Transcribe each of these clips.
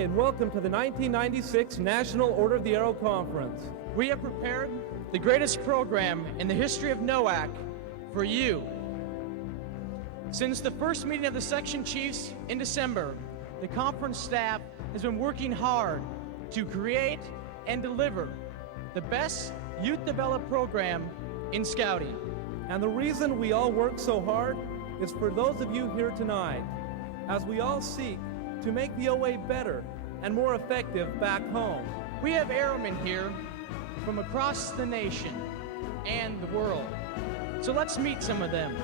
and welcome to the 1996 National Order of the Arrow Conference. We have prepared the greatest program in the history of NOAC for you. Since the first meeting of the section chiefs in December, the conference staff has been working hard to create and deliver the best youth-developed program in Scouting. And the reason we all work so hard is for those of you here tonight, as we all seek to make the OA better and more effective back home. We have airmen here from across the nation and the world. So let's meet some of them.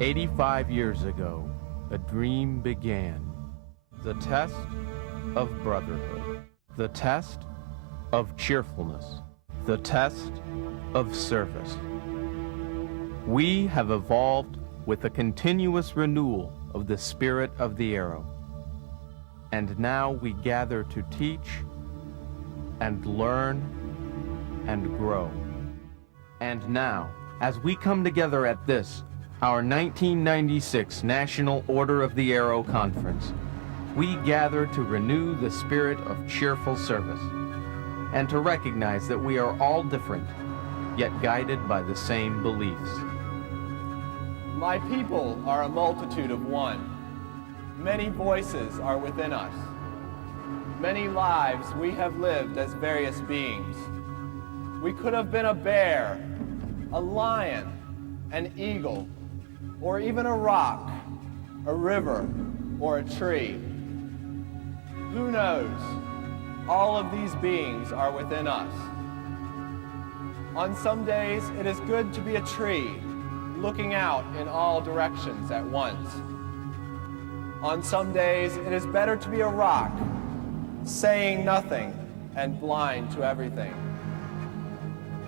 "85 years ago, a dream began. The test of brotherhood. The test of cheerfulness. The test of service. We have evolved with a continuous renewal of the spirit of the arrow. And now we gather to teach and learn and grow. And now, as we come together at this, our 1996 National Order of the Arrow Conference, we gather to renew the spirit of cheerful service and to recognize that we are all different, yet guided by the same beliefs. My people are a multitude of one. Many voices are within us. Many lives we have lived as various beings. We could have been a bear, a lion, an eagle, or even a rock, a river, or a tree. Who knows? All of these beings are within us. On some days, it is good to be a tree, looking out in all directions at once. On some days, it is better to be a rock, saying nothing and blind to everything.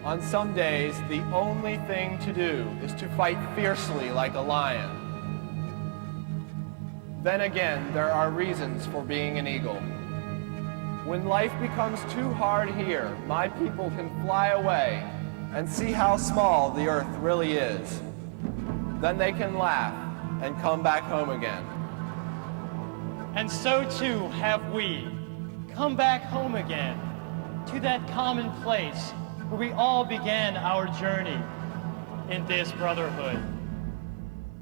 On some days, the only thing to do is to fight fiercely like a lion. Then again, there are reasons for being an eagle. When life becomes too hard here, my people can fly away and see how small the earth really is. Then they can laugh and come back home again. And so too have we come back home again to that common place where we all began our journey in this brotherhood.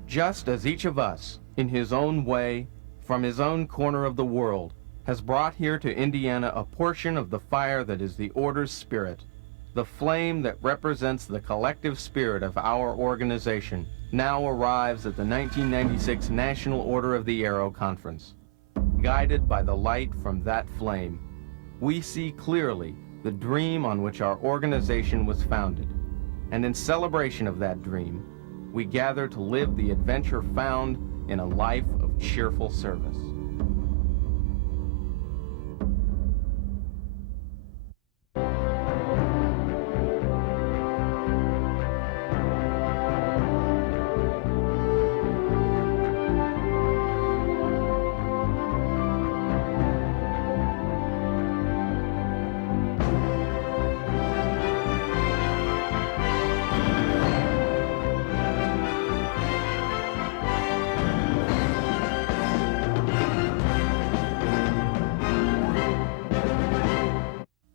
Just as each of us, in his own way, from his own corner of the world, has brought here to Indiana a portion of the fire that is the Order's spirit, the flame that represents the collective spirit of our organization, now arrives at the 1996 National Order of the Arrow Conference. Guided by the light from that flame, we see clearly the dream on which our organization was founded. And in celebration of that dream, we gather to live the adventure found in a life of cheerful service.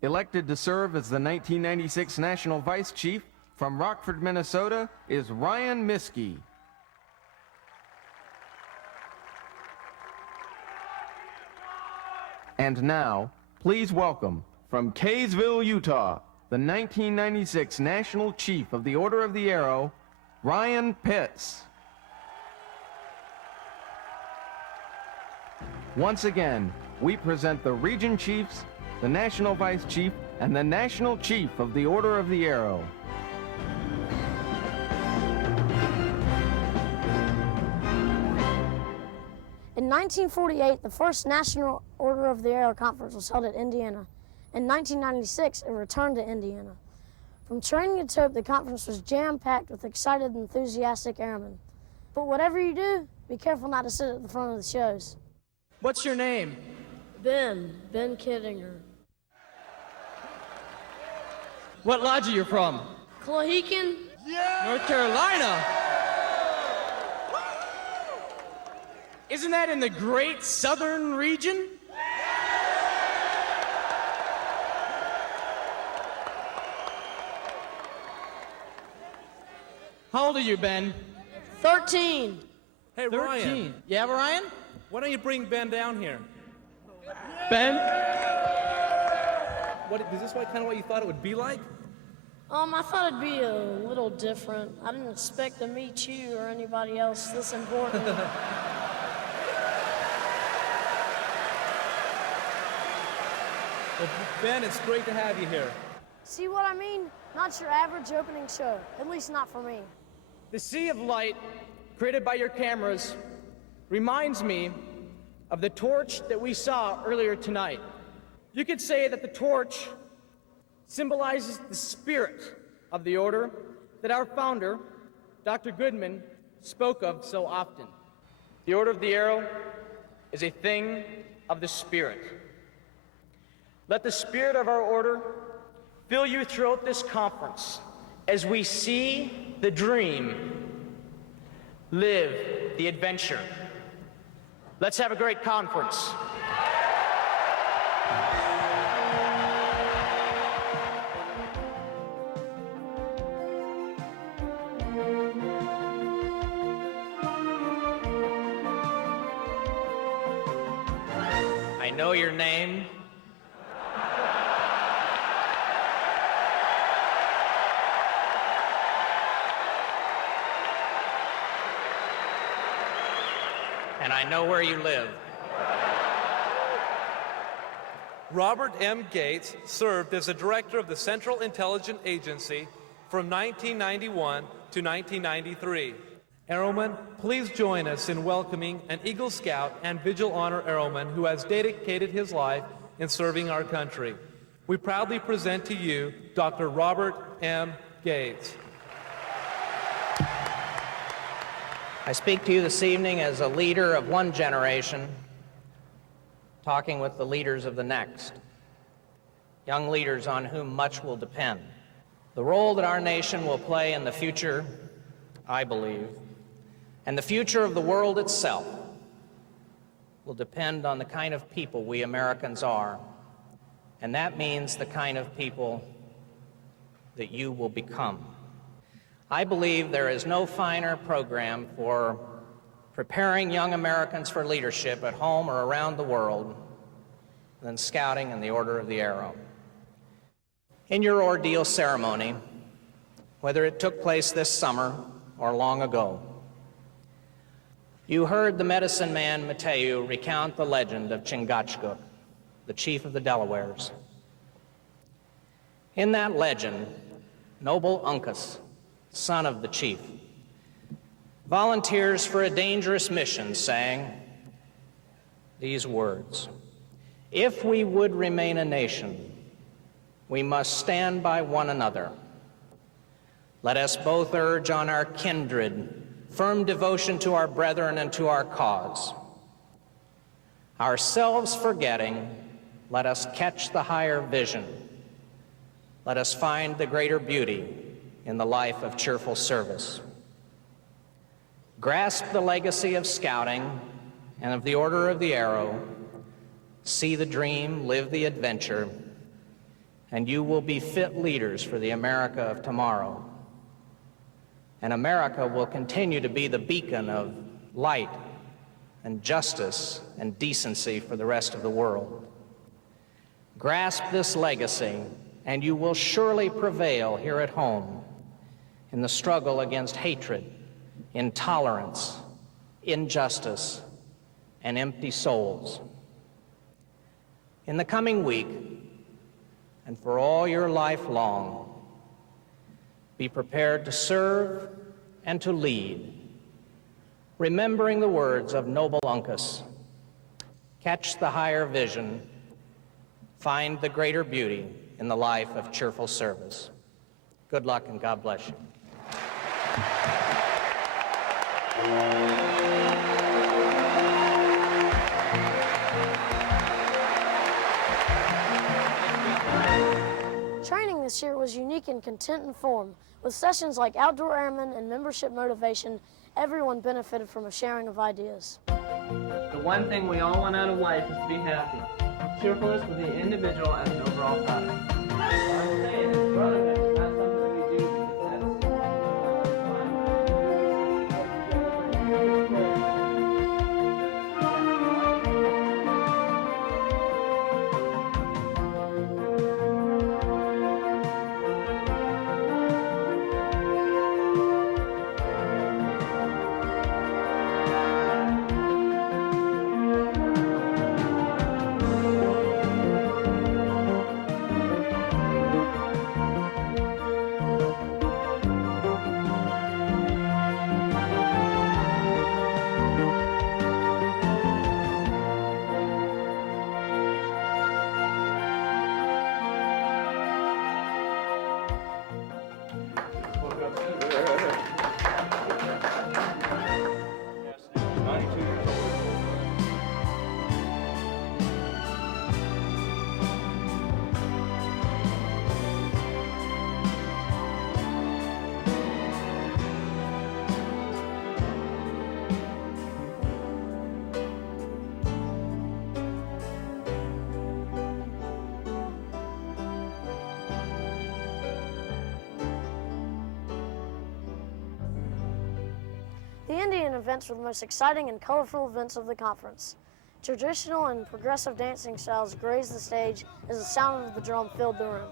Elected to serve as the 1996 National Vice Chief from Rockford, Minnesota, is Ryan Miskey. And now, please welcome, from Kaysville, Utah, the 1996 National Chief of the Order of the Arrow, Ryan Pitts. Once again, we present the Region Chiefs, the National Vice Chief, and the National Chief of the Order of the Arrow. In 1948, the first National Order of the Arrow Conference was held at Indiana. In 1996, it returned to Indiana. From training to Tope, the conference was jam-packed with excited, enthusiastic airmen. But whatever you do, be careful not to sit at the front of the shows. What's your name? Ben Kittinger. What lodge are you from? Clohecan? North Carolina. Isn't that in the Great Southern Region? How old are you, Ben? 13. Hey, 13. Ryan, Yeah, Ryan? why don't you bring Ben down here? Ben? Is this kind of what you thought it would be like? I thought it'd be a little different. I didn't expect to meet you or anybody else this important. Well, Ben, it's great to have you here. See what I mean? Not your average opening show, at least not for me. The sea of light created by your cameras reminds me of the torch that we saw earlier tonight. You could say that the torch symbolizes the spirit of the order that our founder, Dr. Goodman, spoke of so often. The Order of the Arrow is a thing of the spirit. Let the spirit of our order fill you throughout this conference as we see the dream, live the adventure. Let's have a great conference. I know your name. And I know where you live. Robert M. Gates served as the director of the Central Intelligence Agency from 1991 to 1993. Airmen, please join us in welcoming an Eagle Scout and Vigil Honor Airman who has dedicated his life in serving our country. We proudly present to you Dr. Robert M. Gates. I speak to you this evening as a leader of one generation, talking with the leaders of the next, young leaders on whom much will depend. The role that our nation will play in the future, I believe, and the future of the world itself will depend on the kind of people we Americans are, and that means the kind of people that you will become. I believe there is no finer program for preparing young Americans for leadership at home or around the world than Scouting and the Order of the Arrow. In your ordeal ceremony, whether it took place this summer or long ago, you heard the medicine man Mateo recount the legend of Chingachgook, the chief of the Delawares. In that legend, noble Uncas, son of the chief, volunteers for a dangerous mission, saying these words: "If we would remain a nation, we must stand by one another. Let us both urge on our kindred firm devotion to our brethren and to our cause. Ourselves forgetting, let us catch the higher vision. Let us find the greater beauty in the life of cheerful service. Grasp the legacy of scouting and of the Order of the Arrow. See the dream, live the adventure, and you will be fit leaders for the America of tomorrow. And America will continue to be the beacon of light and justice and decency for the rest of the world. Grasp this legacy, and you will surely prevail here at home in the struggle against hatred, intolerance, injustice, and empty souls. In the coming week, and for all your life long, be prepared to serve and to lead, remembering the words of noble Uncas: catch the higher vision, find the greater beauty in the life of cheerful service. Good luck and God bless you. Training this year was unique in content and form. With sessions like Outdoor Airmen and membership motivation, everyone benefited from a sharing of ideas. The one thing we all want out of life is to be happy. Cheerfulness for the individual as an overall product. I'm saying it's brotherhood. It's not something we do because The Indian events were the most exciting and colorful events of the conference. Traditional and progressive dancing styles grazed the stage as the sound of the drum filled the room.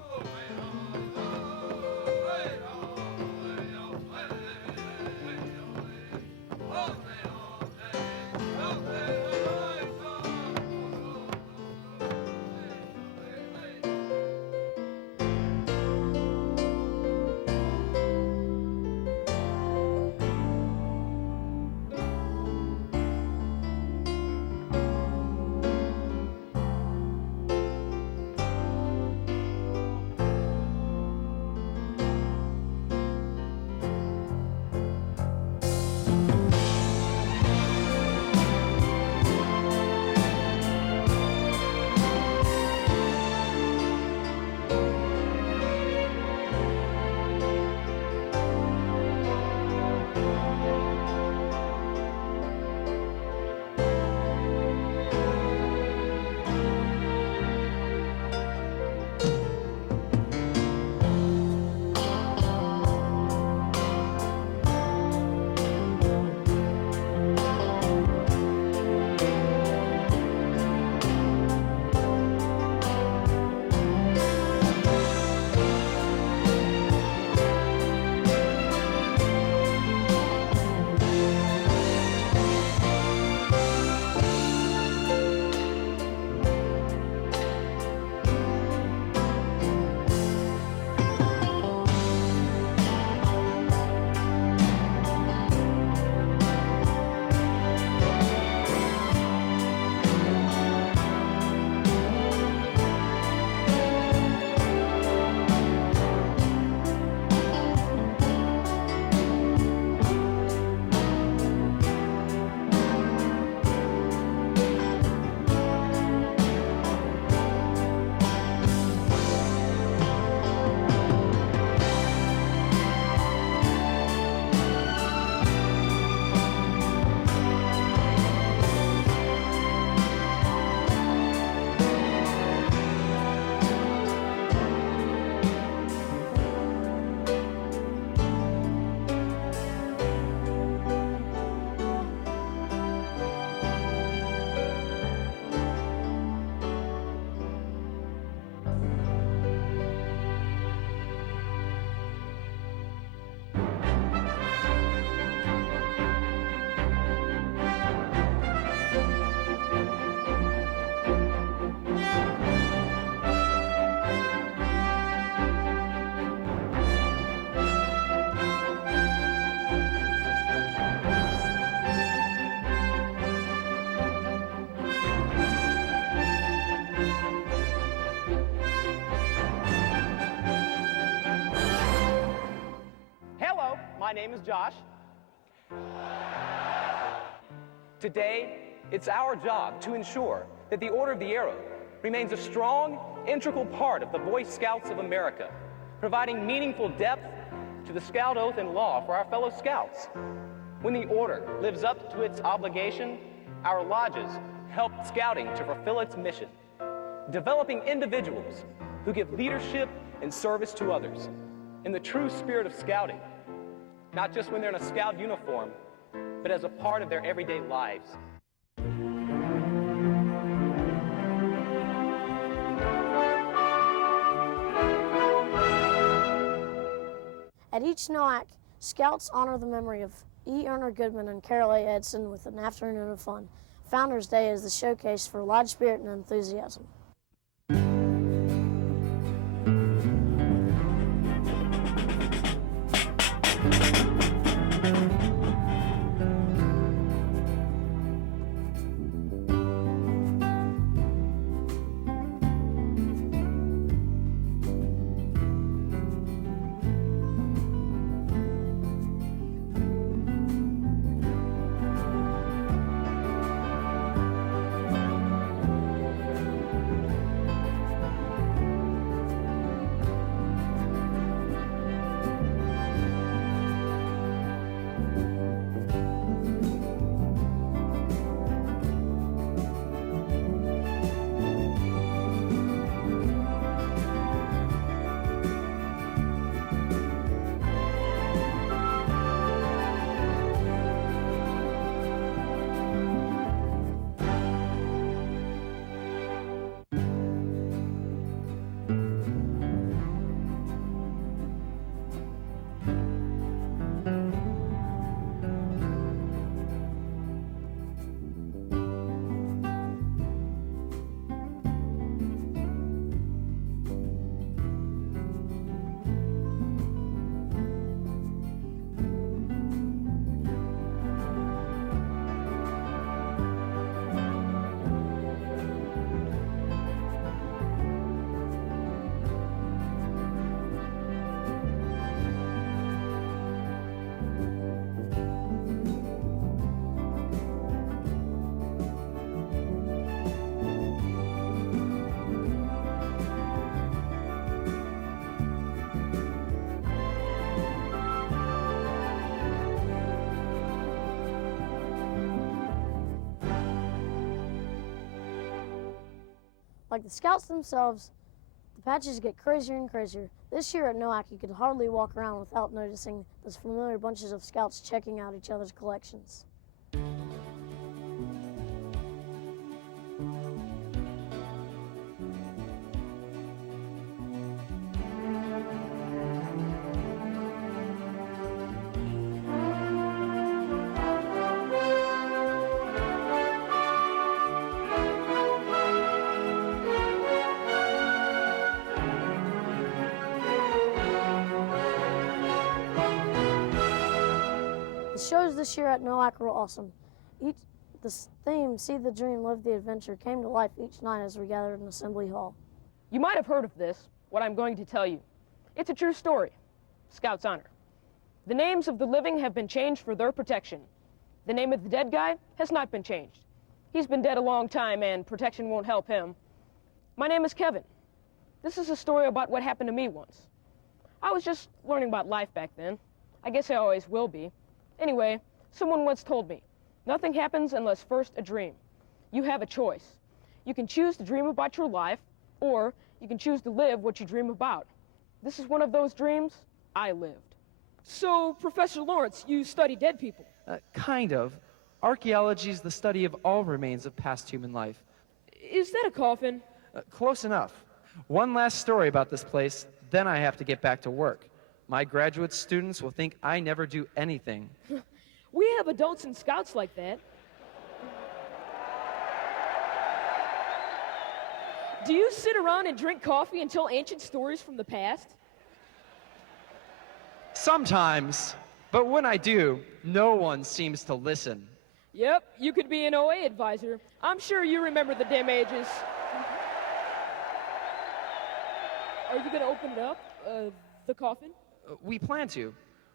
My name is Josh. Today, it's our job to ensure that the Order of the Arrow remains a strong, integral part of the Boy Scouts of America, providing meaningful depth to the Scout Oath and law for our fellow Scouts. When the Order lives up to its obligation, our lodges help Scouting to fulfill its mission, developing individuals who give leadership and service to others in the true spirit of Scouting, not just when they're in a Scout uniform, but as a part of their everyday lives. At each NOAC, Scouts honor the memory of E. Erner Goodman and Carol A. Edson with an afternoon of fun. Founders Day is the showcase for lodge spirit and enthusiasm. Like the Scouts themselves, the patches get crazier and crazier. This year at NOAC, you could hardly walk around without noticing those familiar bunches of Scouts checking out each other's collections. The shows this year at NOAC were awesome. The theme, See the Dream, Live the Adventure, came to life each night as we gathered in Assembly Hall. You might have heard of this, what I'm going to tell you. It's a true story. Scouts honor. The names of the living have been changed for their protection. The name of the dead guy has not been changed. He's been dead a long time and protection won't help him. My name is Kevin. This is a story about what happened to me once. I was just learning about life back then. I guess I always will be. Anyway, someone once told me, nothing happens unless first a dream. You have a choice. You can choose to dream about your life, or you can choose to live what you dream about. This is one of those dreams I lived. So, Professor Lawrence, you study dead people? Kind of. Archaeology is the study of all remains of past human life. Is that a coffin? Close enough. One last story about this place, then I have to get back to work. My graduate students will think I never do anything. We have adults and Scouts like that. Do you sit around and drink coffee and tell ancient stories from the past? Sometimes, but when I do, no one seems to listen. Yep, you could be an OA advisor. I'm sure you remember the dim ages. Are you going to open it up, the coffin? We plan to.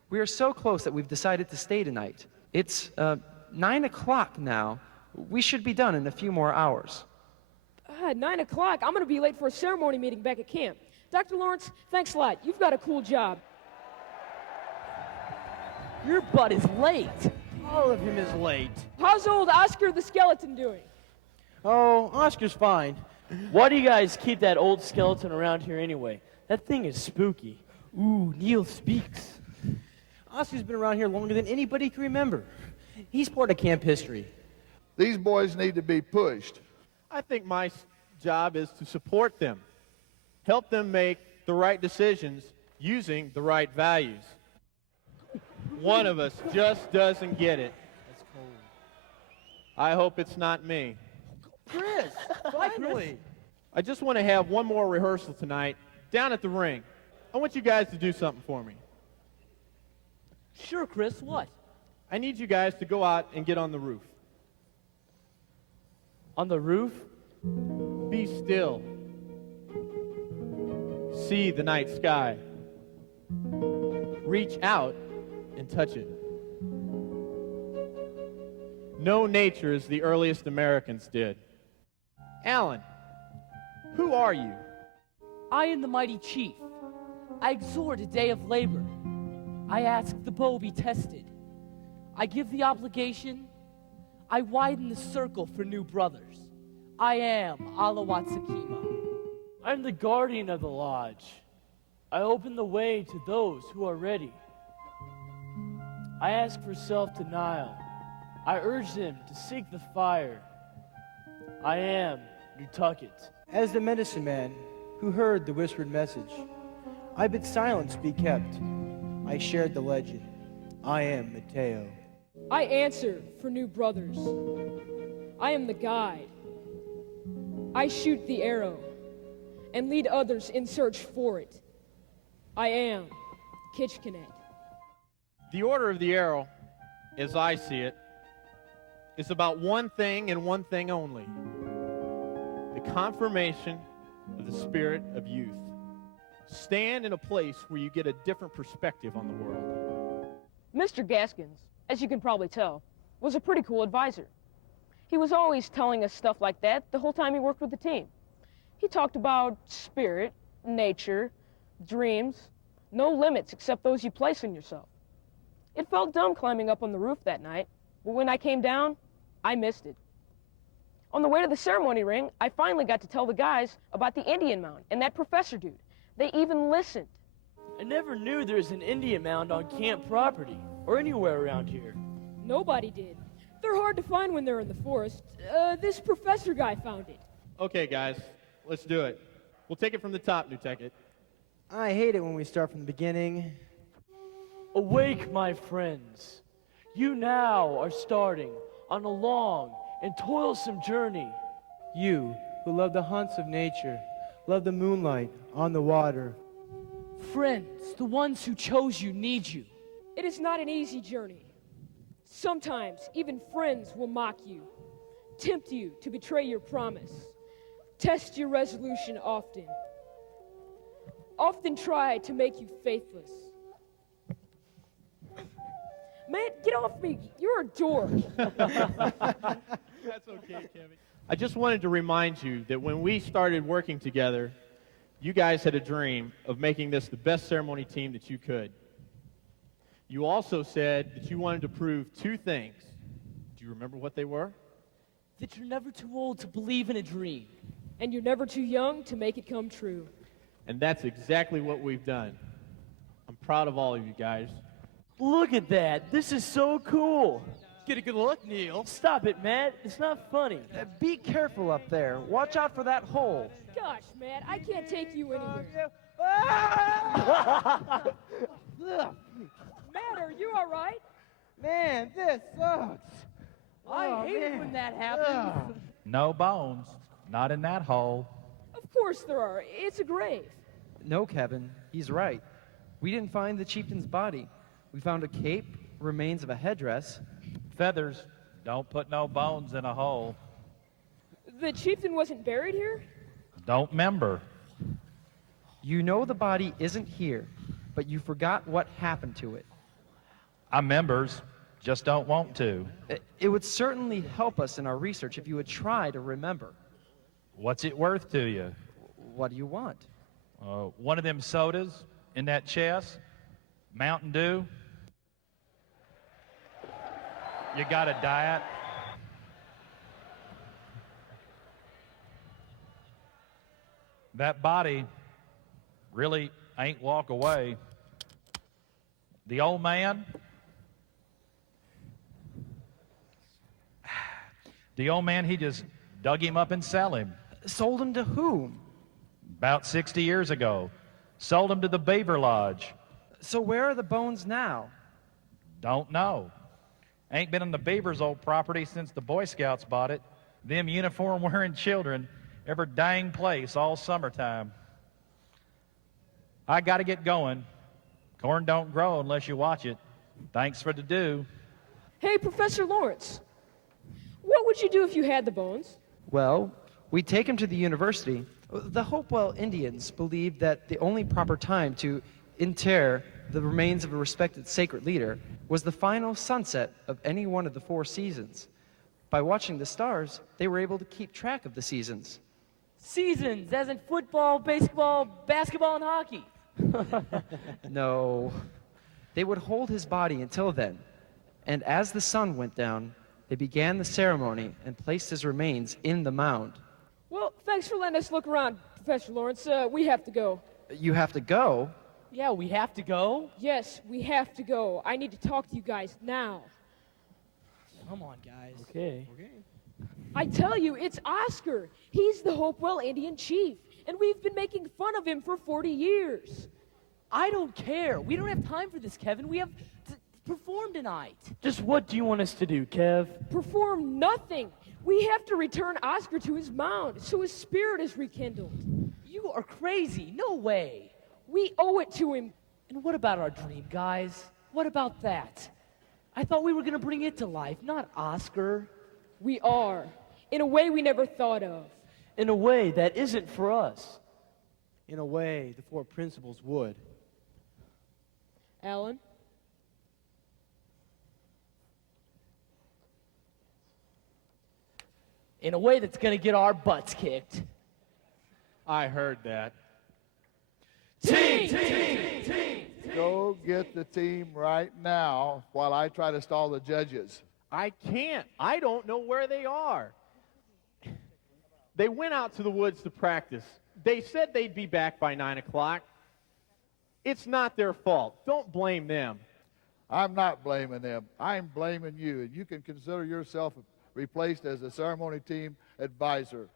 We are so close that we've decided to stay tonight. It's 9 o'clock now. We should be done in a few more hours. 9 o'clock? I'm going to be late for a ceremony meeting back at camp. Dr. Lawrence, thanks a lot. You've got a cool job. Your butt is late. All of him is late. How's old Oscar the Skeleton doing? Oh, Oscar's fine. Why do you guys keep that old skeleton around here anyway? That thing is spooky. Ooh, Neil speaks. Oscar's been around here longer than anybody can remember. He's part of camp history. These boys need to be pushed. I think my job is to support them, help them make the right decisions using the right values. One of us just doesn't get it. That's cold. I hope it's not me. Chris, finally. I just want to have one more rehearsal tonight down at the ring. I want you guys to do something for me. Sure, Chris, what? I need you guys to go out and get on the roof. On the roof? Be still. See the night sky. Reach out and touch it. Know nature as the earliest Americans did. Alan, who are you? I am the mighty chief. I exhort a day of labor. I ask the bow be tested. I give the obligation. I widen the circle for new brothers. I am Alawatsakima. I'm the guardian of the lodge. I open the way to those who are ready. I ask for self-denial. I urge them to seek the fire. I am Nantucket. As the medicine man who heard the whispered message, I bid silence be kept. I shared the legend. I am Mateo. I answer for new brothers. I am the guide. I shoot the arrow and lead others in search for it. I am Kitchkanet. The Order of the Arrow, as I see it, is about one thing and one thing only: the confirmation of the spirit of youth. Stand in a place where you get a different perspective on the world. Mr. Gaskins, as you can probably tell, was a pretty cool advisor. He was always telling us stuff like that the whole time he worked with the team. He talked about spirit, nature, dreams, no limits except those you place on yourself. It felt dumb climbing up on the roof that night, but when I came down, I missed it. On the way to the ceremony ring, I finally got to tell the guys about the Indian mound and that professor dude. They even listened. I never knew there was an Indian mound on camp property or anywhere around here. Nobody did. They're hard to find when they're in the forest. This professor guy found it. Okay, guys, let's do it. We'll take it from the top, Nantucket. I hate it when we start from the beginning. Awake, my friends. You now are starting on a long and toilsome journey. You, who love the haunts of nature, love the moonlight on the water. Friends, the ones who chose you need you. It is not an easy journey. Sometimes even friends will mock you, tempt you to betray your promise, test your resolution often try to make you faithless. Man, get off me. You're a dork. That's okay, Kevin. I just wanted to remind you that when we started working together, you guys had a dream of making this the best ceremony team that you could. You also said that you wanted to prove two things. Do you remember what they were? That you're never too old to believe in a dream. And you're never too young to make it come true. And that's exactly what we've done. I'm proud of all of you guys. Look at that. This is so cool. Get a good look, Neil. Stop it, Matt. It's not funny. Be careful up there. Watch out for that hole. Gosh, Matt, I can't take you anywhere. Matt, are you all right? Man, this sucks. I hate it when that happens. No bones. Not in that hole. Of course there are. It's a grave. No, Kevin. He's right. We didn't find the chieftain's body. We found a cape, remains of a headdress. Feathers. Don't put no bones in a hole. The chieftain wasn't buried here? Don't member. You know the body isn't here, but you forgot what happened to it. I'm members, just don't want to. It would certainly help us in our research if you would try to remember. What's it worth to you? What do you want? One of them sodas in that chest, Mountain Dew. You got a diet? That body really ain't walk away. The old man, he just dug him up and sell him. Sold him to whom? About 60 years ago. Sold him to the Beaver Lodge. So where are the bones now? Don't know. Ain't been on the Beaver's old property since the Boy Scouts bought it. Them uniform-wearing children every dang place all summertime. I gotta get going. Corn don't grow unless you watch it. Thanks for the dew. Hey, Professor Lawrence, what would you do if you had the bones? Well, we take him to the university. The Hopewell Indians believed that the only proper time to inter the remains of a respected sacred leader was the final sunset of any one of the 4 seasons. By watching the stars, they were able to keep track of the seasons. Seasons, as in football, baseball, basketball, and hockey. No. They would hold his body until then, and as the sun went down, they began the ceremony and placed his remains in the mound. Well, thanks for letting us look around, Professor Lawrence. We have to go. You have to go? Yeah, we have to go. Yes, we have to go. I need to talk to you guys now. Come on, guys. Okay. I tell you, it's Oscar. He's the Hopewell Indian chief, and we've been making fun of him for 40 years. I don't care. We don't have time for this, Kevin. We have to perform tonight. Just what do you want us to do, Kev? Perform nothing. We have to return Oscar to his mound so his spirit is rekindled. You are crazy. No way. We owe it to him. And what about our dream, guys? What about that? I thought we were going to bring it to life, not Oscar. We are, in a way we never thought of. In a way that isn't for us. In a way, the 4 principals would. Alan? In a way that's going to get our butts kicked. I heard that. Team! Go get the team right now while I try to stall the judges. I can't. I don't know where they are. They went out to the woods to practice. They said they'd be back by 9 o'clock. It's not their fault. Don't blame them. I'm not blaming them. I'm blaming you, and you can consider yourself replaced as a ceremony team advisor.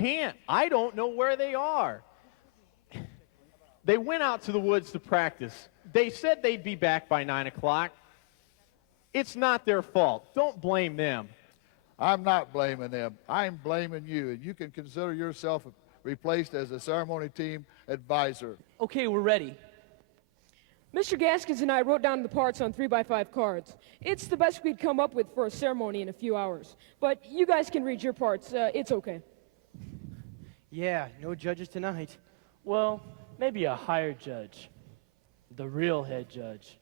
Can't. I don't know where they are. They went out to the woods to practice. They said they'd be back by 9 o'clock. It's not their fault. Don't blame them. I'm not blaming them. I'm blaming you, and you can consider yourself replaced as a ceremony team advisor. Okay, we're ready. Mr. Gaskins and I wrote down the parts on 3x5 cards. It's the best we'd come up with for a ceremony in a few hours. But you guys can read your parts. It's okay. Yeah, no judges tonight. Well, maybe a hired judge. The real head judge.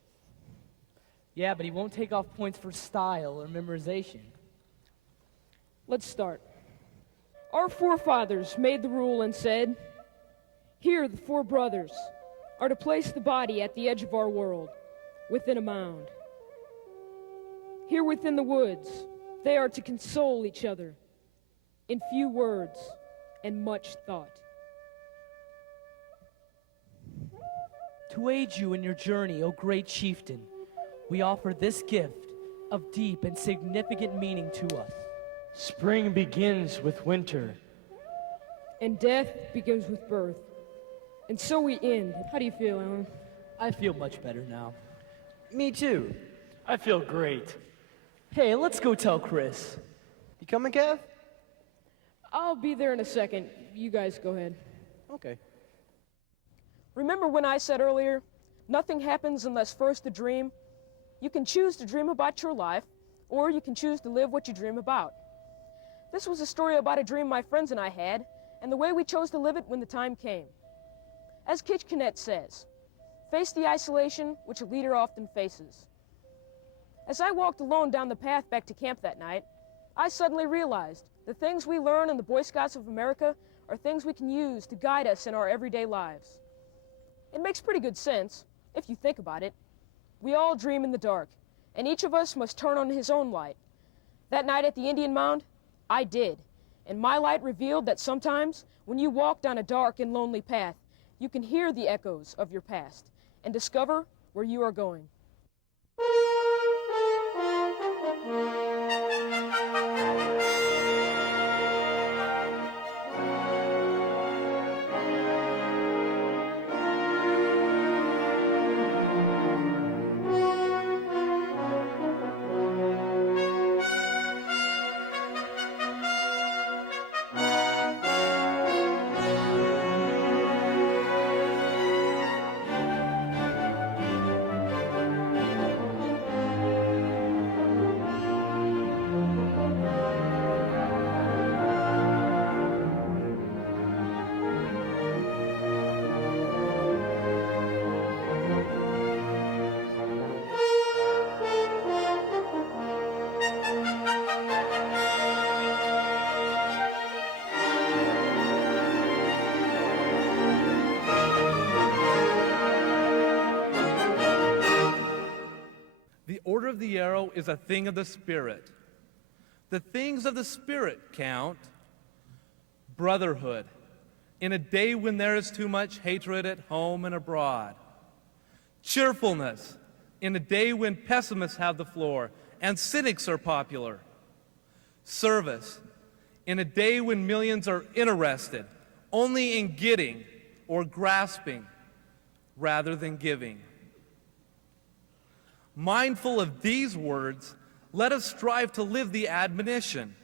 Yeah, but he won't take off points for style or memorization. Let's start. Our forefathers made the rule and said, "Here the 4 brothers are to place the body at the edge of our world, within a mound. Here within the woods, they are to console each other in few words and much thought." To aid you in your journey, O great chieftain, we offer this gift, of deep and significant meaning to us. Spring begins with winter. And death begins with birth. And so we end. How do you feel, Alan? I feel much better now. Me too. I feel great. Hey, let's go tell Chris. You coming, Kev? I'll be there in a second. You guys go ahead. Okay. Remember when I said earlier, nothing happens unless first a dream? You can choose to dream about your life, or you can choose to live what you dream about. This was a story about a dream my friends and I had, and the way we chose to live it when the time came. As Kitchener says, face the isolation which a leader often faces. As I walked alone down the path back to camp that night, I suddenly realized the things we learn in the Boy Scouts of America are things we can use to guide us in our everyday lives. It makes pretty good sense, if you think about it. We all dream in the dark, and each of us must turn on his own light. That night at the Indian Mound, I did, and my light revealed that sometimes, when you walk down a dark and lonely path, you can hear the echoes of your past and discover where you are going. The Order of the Arrow is a thing of the Spirit. The things of the Spirit count brotherhood in a day when there is too much hatred at home and abroad, cheerfulness in a day when pessimists have the floor and cynics are popular, service in a day when millions are interested only in getting or grasping rather than giving. Mindful of these words, let us strive to live the admonition.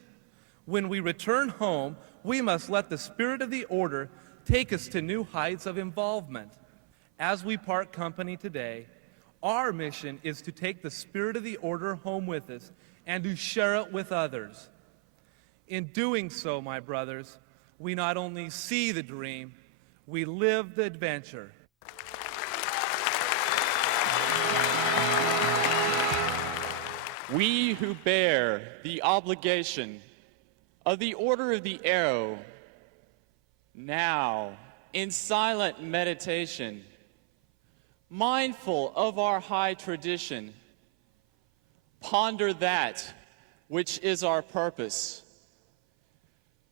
When we return home, we must let the spirit of the order take us to new heights of involvement. As we part company today, our mission is to take the spirit of the order home with us and to share it with others. In doing so, my brothers, we not only see the dream, we live the adventure. We who bear the obligation of the Order of the Arrow, now in silent meditation, mindful of our high tradition, ponder that which is our purpose,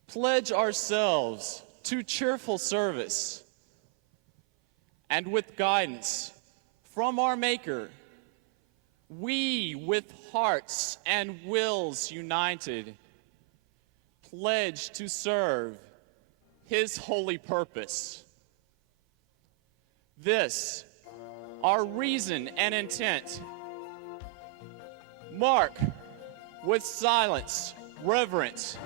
pledge ourselves to cheerful service, and with guidance from our Maker, we, with hearts and wills united, pledge to serve His holy purpose. This, our reason and intent, mark with silence, reverence,